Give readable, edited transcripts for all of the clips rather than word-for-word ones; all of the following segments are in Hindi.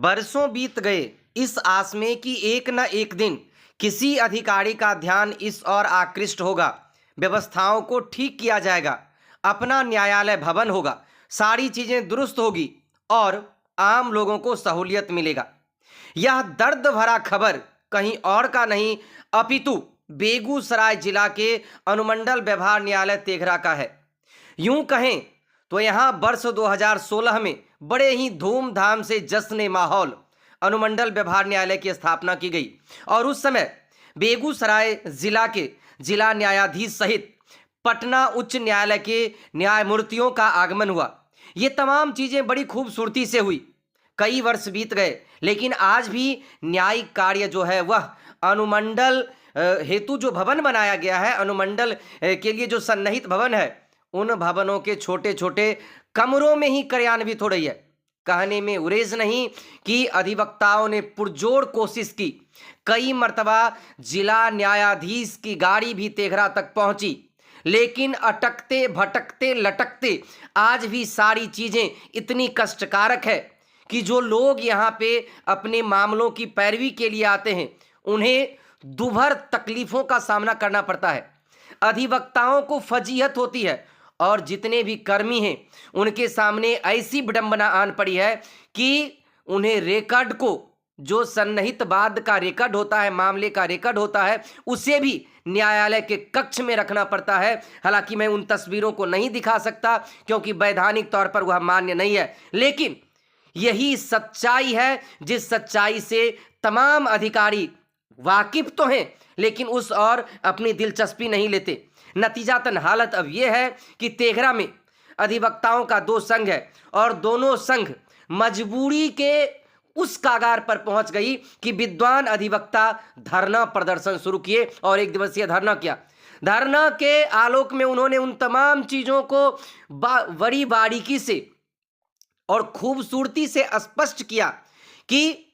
बरसों बीत गए इस आस में कि एक न एक दिन किसी अधिकारी का ध्यान इस ओर आकृष्ट होगा, व्यवस्थाओं को ठीक किया जाएगा, अपना न्यायालय भवन होगा, सारी चीजें दुरुस्त होगी और आम लोगों को सहूलियत मिलेगा। यह दर्द भरा खबर कहीं और का नहीं अपितु बेगूसराय जिला के अनुमंडल व्यवहार न्यायालय तेघरा का है। यूं कहें तो यहाँ वर्ष 2016 में बड़े ही धूमधाम से जश्न माहौल अनुमंडल व्यवहार न्यायालय की स्थापना की गई और उस समय बेगूसराय जिला के जिला न्यायाधीश सहित पटना उच्च न्यायालय के न्यायमूर्तियों का आगमन हुआ। ये तमाम चीजें बड़ी खूबसूरती से हुई। कई वर्ष बीत गए लेकिन आज भी न्यायिक कार्य जो है वह अनुमंडल हेतु जो भवन बनाया गया है, अनुमंडल के लिए जो सन्निहित भवन है, उन भवनों के छोटे छोटे कमरों में ही कार्यान्वित हो रही है। कहने में उरेज नहीं कि अधिवक्ताओं ने पुरजोर कोशिश की, कई मर्तबा जिला न्यायाधीश की गाड़ी भी तेघरा तक पहुंची, लेकिन अटकते भटकते लटकते आज भी सारी चीजें इतनी कष्टकारक है कि जो लोग यहाँ पे अपने मामलों की पैरवी के लिए आते हैं उन्हें दुभर तकलीफों का सामना करना पड़ता है। अधिवक्ताओं को फजीहत होती है और जितने भी कर्मी हैं उनके सामने ऐसी विडंबना आन पड़ी है कि उन्हें रिकॉर्ड को, जो सन्निहित बाद का रिकॉर्ड होता है, मामले का रिकॉर्ड होता है, उसे भी न्यायालय के कक्ष में रखना पड़ता है। हालांकि मैं उन तस्वीरों को नहीं दिखा सकता क्योंकि वैधानिक तौर पर वह मान्य नहीं है, लेकिन यही सच्चाई है जिस सच्चाई से तमाम अधिकारी वाकिफ तो हैं लेकिन उस और अपनी दिलचस्पी नहीं लेते। नतीजातन हालत अब यह है कि तेघरा में अधिवक्ताओं का दो संघ है और दोनों संघ मजबूरी के उस कागार पर पहुंच गई कि विद्वान अधिवक्ता धरना प्रदर्शन शुरू किए और एक दिवसीय धरना किया। धरना के आलोक में उन्होंने उन तमाम चीजों को बड़ी बारीकी से और खूबसूरती से स्पष्ट किया कि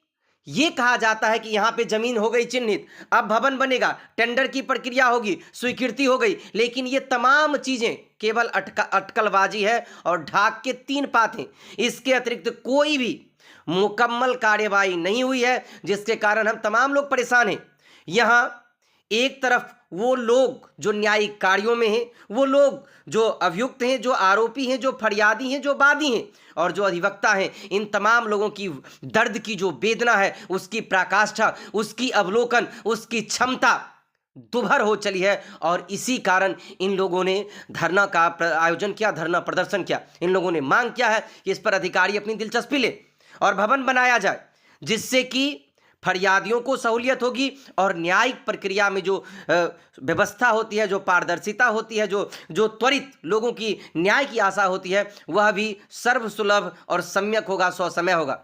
ये कहा जाता है कि यहाँ पे जमीन हो गई चिन्हित, अब भवन बनेगा, टेंडर की प्रक्रिया होगी, स्वीकृति हो गई, लेकिन ये तमाम चीजें केवल अटकलबाजी है और ढाक के 3 पात हैं। इसके अतिरिक्त कोई भी मुकम्मल कार्यवाही नहीं हुई है, जिसके कारण हम तमाम लोग परेशान हैं। यहाँ एक तरफ वो लोग जो न्यायिक कार्यों में हैं, वो लोग जो अभियुक्त हैं, जो आरोपी हैं, जो फरियादी हैं, जो वादी हैं और जो अधिवक्ता हैं, इन तमाम लोगों की दर्द की जो वेदना है, उसकी पराकाष्ठा, उसकी अवलोकन, उसकी क्षमता दुभर हो चली है और इसी कारण इन लोगों ने धरना का आयोजन किया, धरना प्रदर्शन किया। इन लोगों ने मांग किया है कि इस पर अधिकारी अपनी दिलचस्पी ले और भवन बनाया जाए, जिससे कि फरियादियों को सहूलियत होगी और न्यायिक प्रक्रिया में जो व्यवस्था होती है, जो पारदर्शिता होती है, जो त्वरित लोगों की न्याय की आशा होती है, वह भी सर्वसुलभ और सम्यक होगा, ससमय होगा।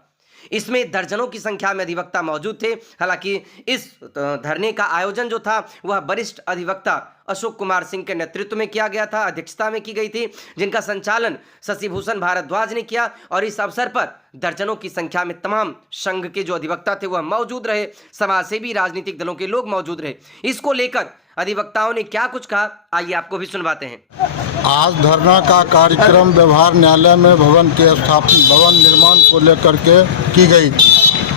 इसमें दर्जनों की संख्या में अधिवक्ता मौजूद थे। हालांकि इस धरने का आयोजन जो था वह वरिष्ठ अधिवक्ता अशोक कुमार सिंह के नेतृत्व में किया गया था, अध्यक्षता में की गई थी, जिनका संचालन शशिभूषण भारद्वाज ने किया और इस अवसर पर दर्जनों की संख्या में तमाम संघ के जो अधिवक्ता थे वह मौजूद रहे, समाजसेवी, राजनीतिक दलों के लोग मौजूद रहे। इसको लेकर अधिवक्ताओं ने क्या कुछ कहा, आइए आपको भी सुनवाते हैं। आज धरना का कार्यक्रम व्यवहार न्यायालय में भवन निर्माण को लेकर के की गई थी।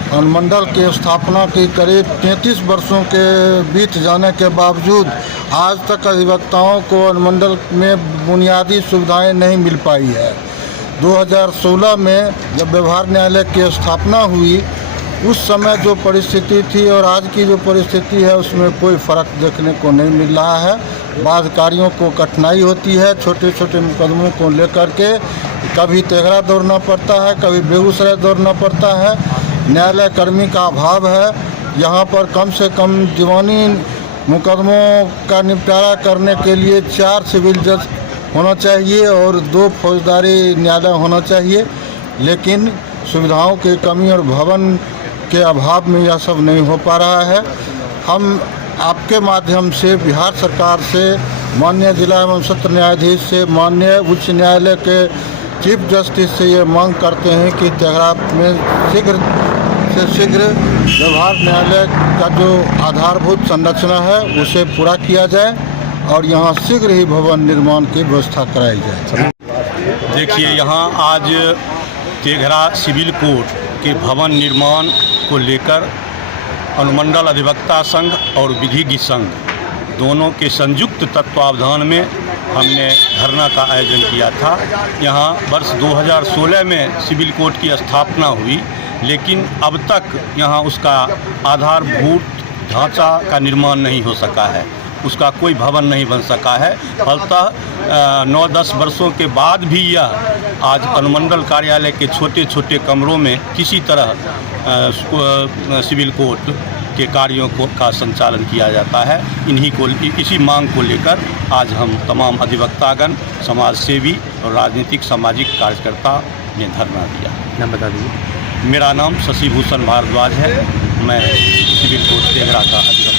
अनुमंडल की स्थापना की करीब 33 वर्षों के बीत जाने के बावजूद आज तक अधिवक्ताओं को अनुमंडल में बुनियादी सुविधाएं नहीं मिल पाई है। 2016 में जब व्यवहार न्यायालय की स्थापना हुई, उस समय जो परिस्थिति थी और आज की जो परिस्थिति है उसमें कोई फ़र्क देखने को नहीं मिल रहा है। बाद कार्यों को कठिनाई होती है, छोटे छोटे मुकदमों को लेकर के कभी तेघरा दौड़ना पड़ता है, कभी बेगूसराय दौड़ना पड़ता है। न्यायालय कर्मी का अभाव है। यहाँ पर कम से कम दीवानी मुकदमों का निपटारा करने के लिए 4 सिविल जज होना चाहिए और 2 फौजदारी न्यायालय होना चाहिए, लेकिन सुविधाओं की कमी और भवन के अभाव में यह सब नहीं हो पा रहा है। हम आपके माध्यम से बिहार सरकार से, माननीय जिला एवं सत्र न्यायाधीश से, माननीय उच्च न्यायालय के चीफ जस्टिस से ये मांग करते हैं कि तेघरा में शीघ्र से शीघ्र व्यवहार न्यायालय का जो आधारभूत संरचना है उसे पूरा किया जाए और यहाँ शीघ्र ही भवन निर्माण की व्यवस्था कराई जाए। देखिए, यहाँ आज तेघरा सिविल कोर्ट के भवन निर्माण को लेकर अनुमंडल अधिवक्ता संघ और विधिज्ञ संघ दोनों के संयुक्त तत्वावधान में हमने धरना का आयोजन किया था। यहाँ वर्ष 2016 में सिविल कोर्ट की स्थापना हुई, लेकिन अब तक यहाँ उसका आधारभूत ढांचा का निर्माण नहीं हो सका है, उसका कोई भवन नहीं बन सका है। फलतः 9-10 वर्षों के बाद भी यह आज अनुमंडल कार्यालय के छोटे छोटे कमरों में किसी तरह सिविल कोर्ट के कार्यों का संचालन किया जाता है। इसी मांग को लेकर आज हम तमाम अधिवक्तागण, समाज सेवी और राजनीतिक सामाजिक कार्यकर्ता ने धरना दिया। नाम बता दीजिए। मेरा नाम शशिभूषण भारद्वाज है, मैं सिविल कोर्ट तेघड़ा का अधिवक्ता।